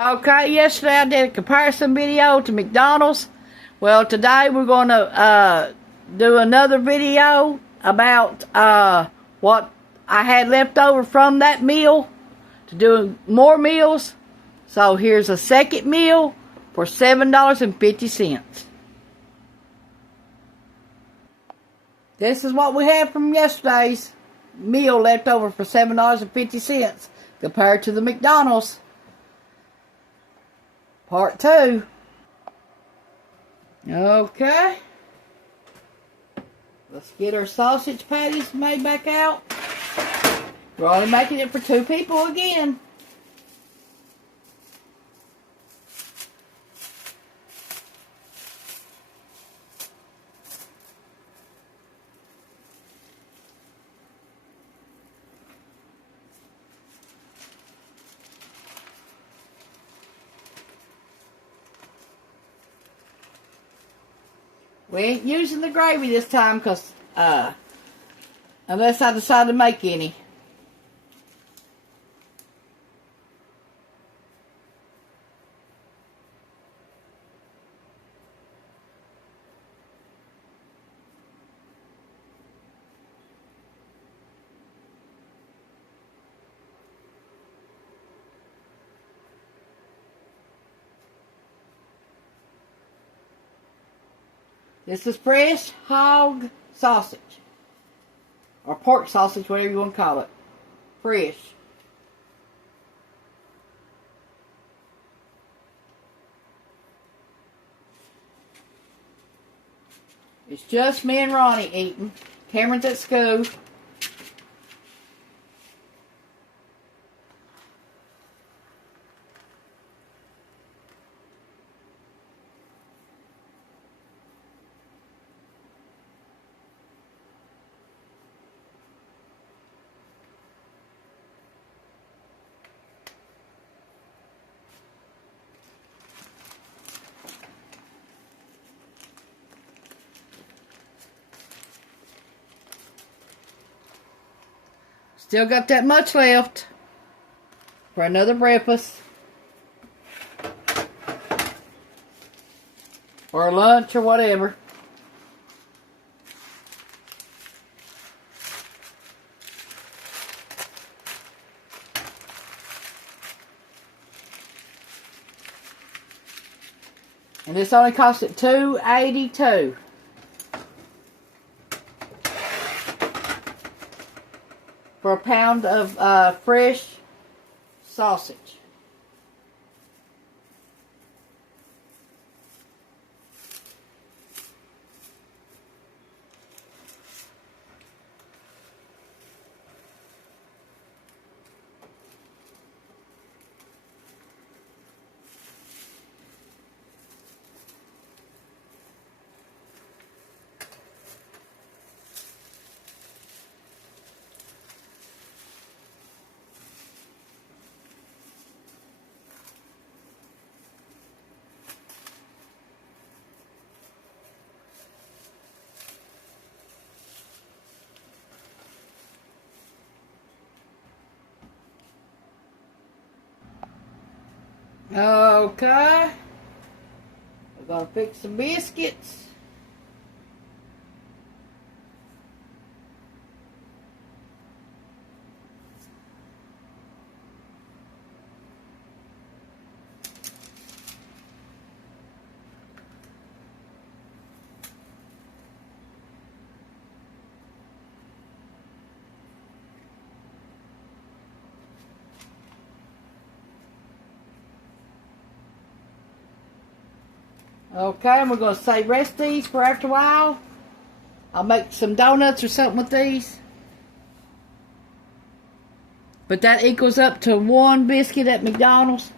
Okay, yesterday I did a comparison video to McDonald's. Well, today we're going to do another video about what I had left over from that meal to do more meals. So here's a second meal for $7.50. This is what we had from yesterday's meal left over for $7.50 compared to the McDonald's. Part 2. Okay. Let's get our sausage patties made back out. We're only making it for 2 people again. We ain't using the gravy this time because, unless I decide to make any. This is fresh hog sausage. Or pork sausage, whatever you want to call it. Fresh. It's just me and Ronnie eating. Cameron's at school. Still got that much left for another breakfast or lunch or whatever. And this only cost it $2.82. For a pound of fresh sausage. Okay, we're gonna fix some biscuits. Okay, and we're going to save rest these for after a while. I'll make some donuts or something with these. But that equals up to 1 biscuit at McDonald's.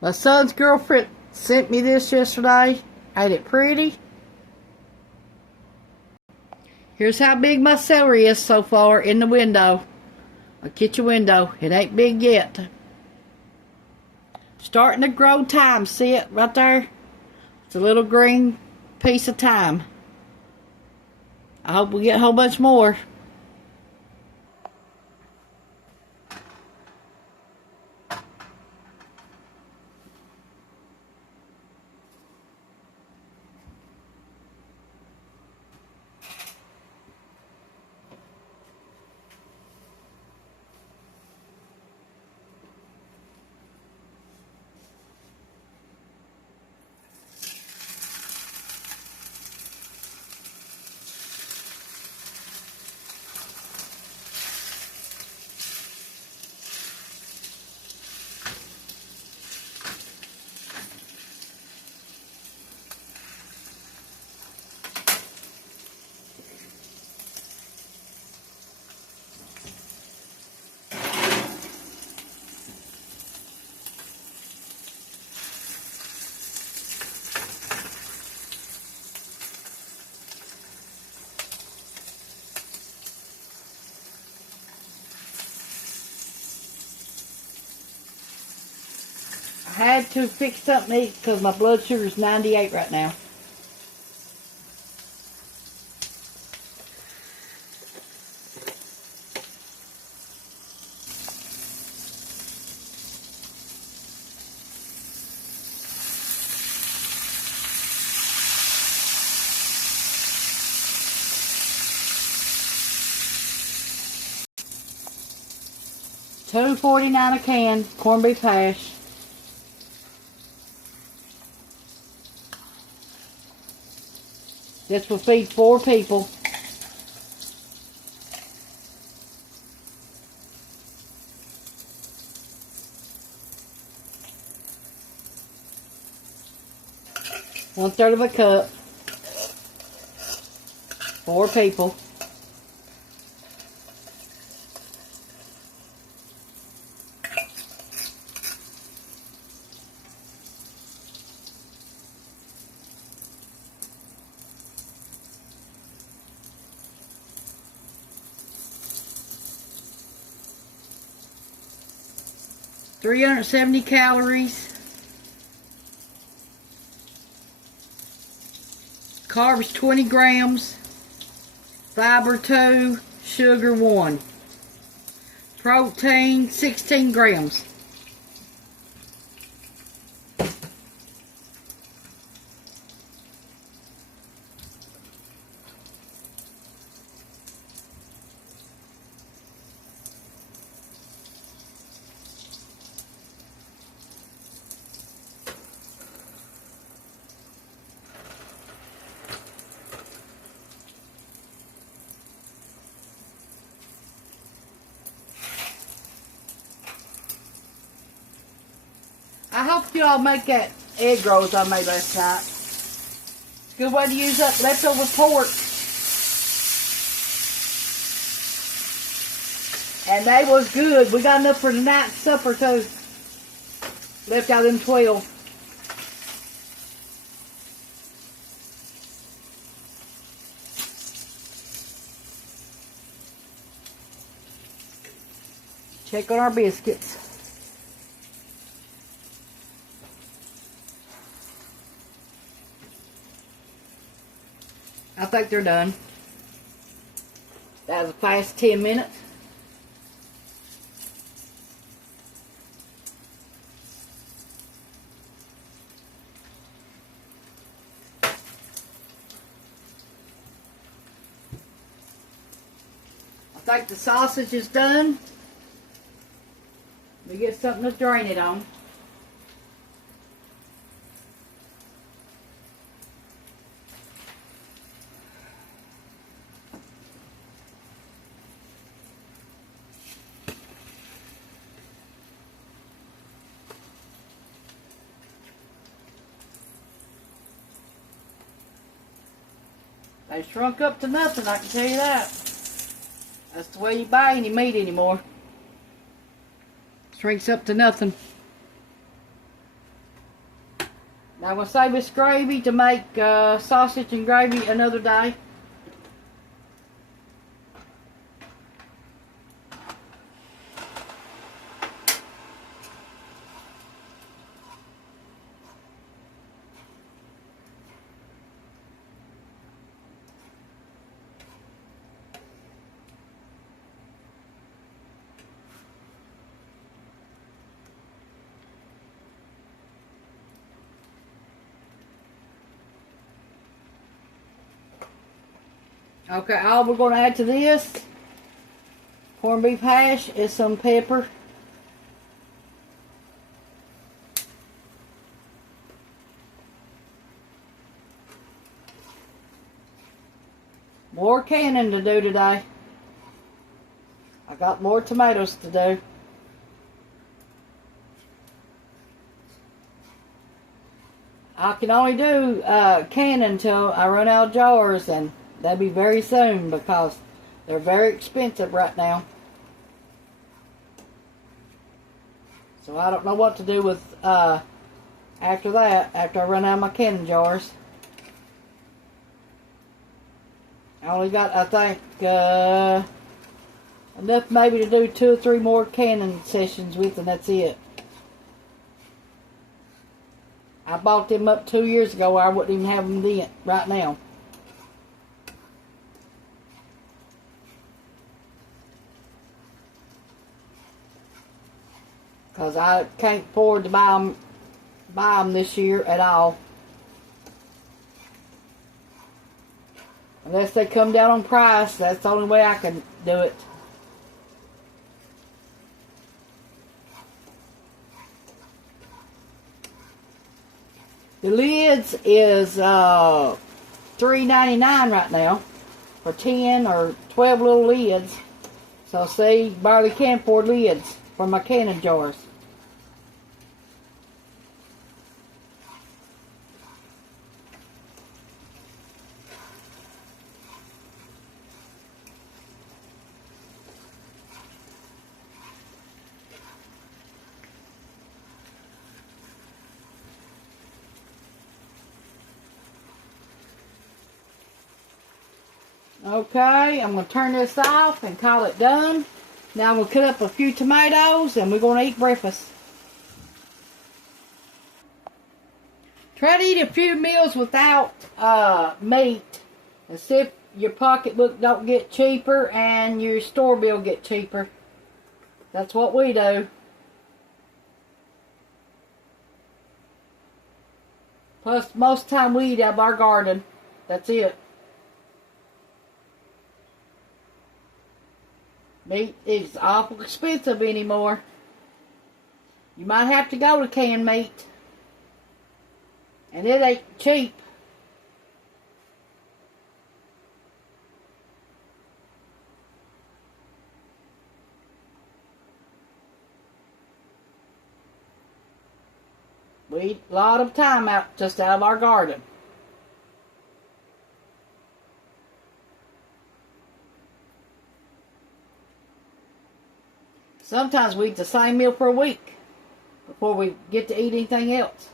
My son's girlfriend sent me this yesterday. Ain't it pretty? Here's how big my celery is so far in the window. A kitchen window. It ain't big yet. Starting to grow time. See it right there? It's a little green piece of thyme. I hope we get a whole bunch more. I had to fix something to eat because my blood sugar is 98 right now. $2.49 a can, corned beef hash. This will feed 4 people. One-third of a cup. 4 people. $370 calories. Carbs 20 grams. Fiber 2. Sugar 1. Protein 16 grams. I hope you all make that egg rolls I made last night. Good way to use up leftover pork. And they was good. We got enough for the night supper too. Left out them 12. Check on our biscuits. I think they're done. That was a fast 10 minutes. I think the sausage is done. We get something to drain it on. They shrunk up to nothing, I can tell you that. That's the way you buy any meat anymore. Shrinks up to nothing. Now I'm going to save this gravy to make sausage and gravy another day. Okay, all we're going to add to this corned beef hash is some pepper. More canning to do today. I got more tomatoes to do. I can only do canning until I run out of jars, and that'll be very soon because they're very expensive right now. So I don't know what to do with after that, after I run out of my canning jars. I only got, I think, enough maybe to do 2 or 3 more canning sessions with, and that's it. I bought them up 2 years ago. I wouldn't even have them then, right now. Because I can't afford to buy them this year at all. Unless they come down on price, that's the only way I can do it. The lids is $3.99 right now for 10 or 12 little lids. So see, barely can afford lids for my canning jars. Okay, I'm going to turn this off and call it done. Now I'm going to cut up a few tomatoes and we're going to eat breakfast. Try to eat a few meals without meat and see if your pocketbook don't get cheaper and your store bill get cheaper. That's what we do. Plus, most of the time we eat out of our garden. That's it. Meat is awful expensive anymore. You might have to go to canned meat. And it ain't cheap. We eat a lot of time just out of our garden. Sometimes we eat the same meal for a week before we get to eat anything else.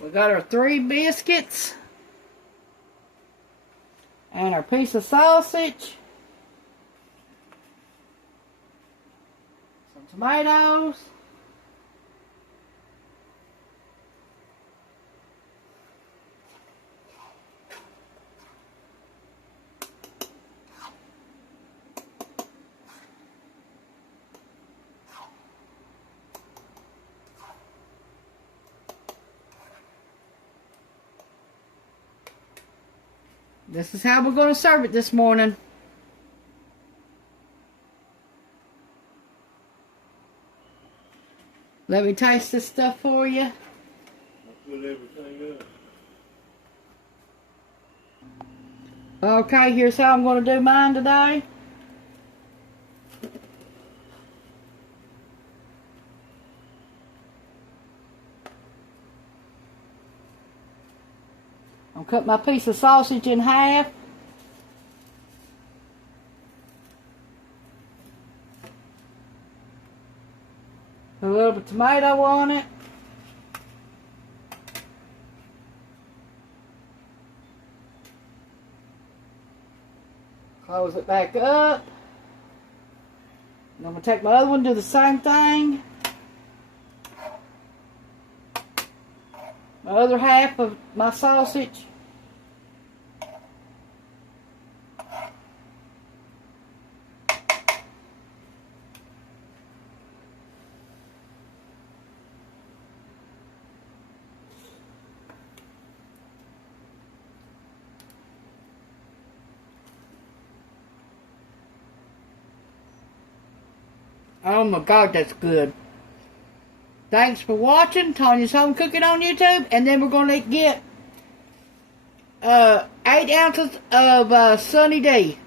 We got our 3 biscuits and our piece of sausage, some tomatoes, this is how we're going to serve it this morning. Let me taste this stuff for you. Fill everything up. Okay, here's how I'm going to do mine today. I'll cut my piece of sausage in half. Put a little bit of tomato on it. Close it back up. And I'm going to take my other one, do the same thing. My other half of my sausage. Oh my God, that's good. Thanks for watching Tanya's Home Cooking on YouTube. And then we're going to get 8 ounces of Sunny D.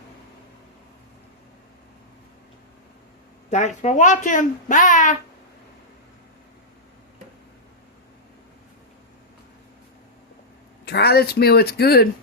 Thanks for watching. Bye. Try this meal. It's good.